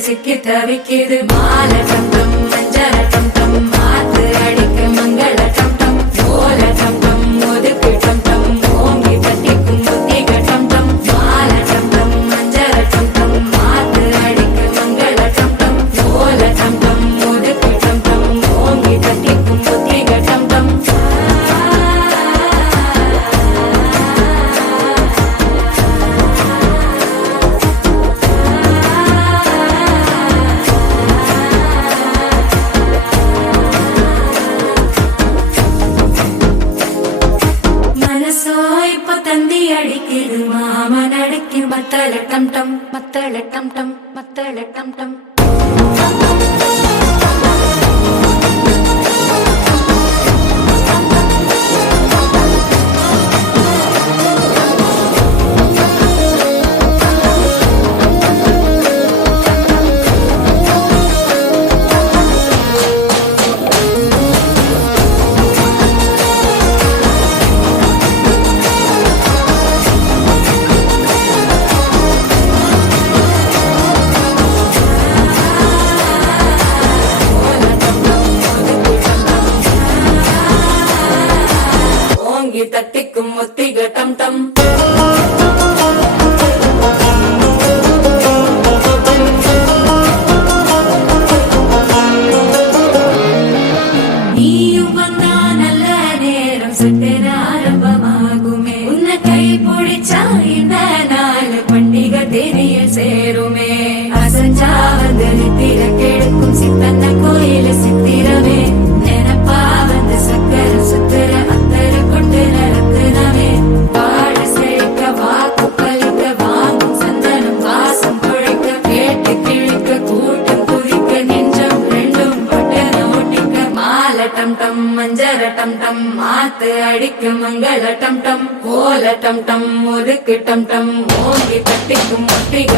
சிக்கி தவிக்கிது மால டம் டம் மஞ்சள டம் டம் மாத்து அடிக்க மங்கள டம் டம் ஓல டம் டம் ஒதுக்கு டம் டம் ஓங்கி தட்டிக்கும் புத்திக டம் டம் மால டம் டம் மஞ்சள டம் டம் மாத்து அடிக்க மங்கள டம் டம் ஓல டம் டம் ஒதுக்கு டம் டம் ஓங்கி தட்டிக்கும் புத்திக டம் டம் தந்தி அடிக்குது மாமன் அடிக்கு மத்தள டம் டம் மத்தள டம் டம் மத்தள டம் டம் தட்டிக்கும் ஒத்திக டம் டம் நீயும் வந்தா நல்ல நேரம் சட்டென ஆரம்பமாகுமே உன்னை கை பிடிச்சா இந்த நாள் பண்டிகை தேனியில் சேருமே அசஞ்சா வந்து நித்திர கெடுக்கும் சித்தன்ன கோயில சித்திரமே நினைப்பா வந்து சக்கர சுத்திர டம் டம் மஞ்சர டம் டம் மாத்து அடிக்கு மங்கள டம் டம் ஓல டம் டம் ஒதுக்கு டம் டம் ஓங்கி தட்டிக்கும் ஒட்டிக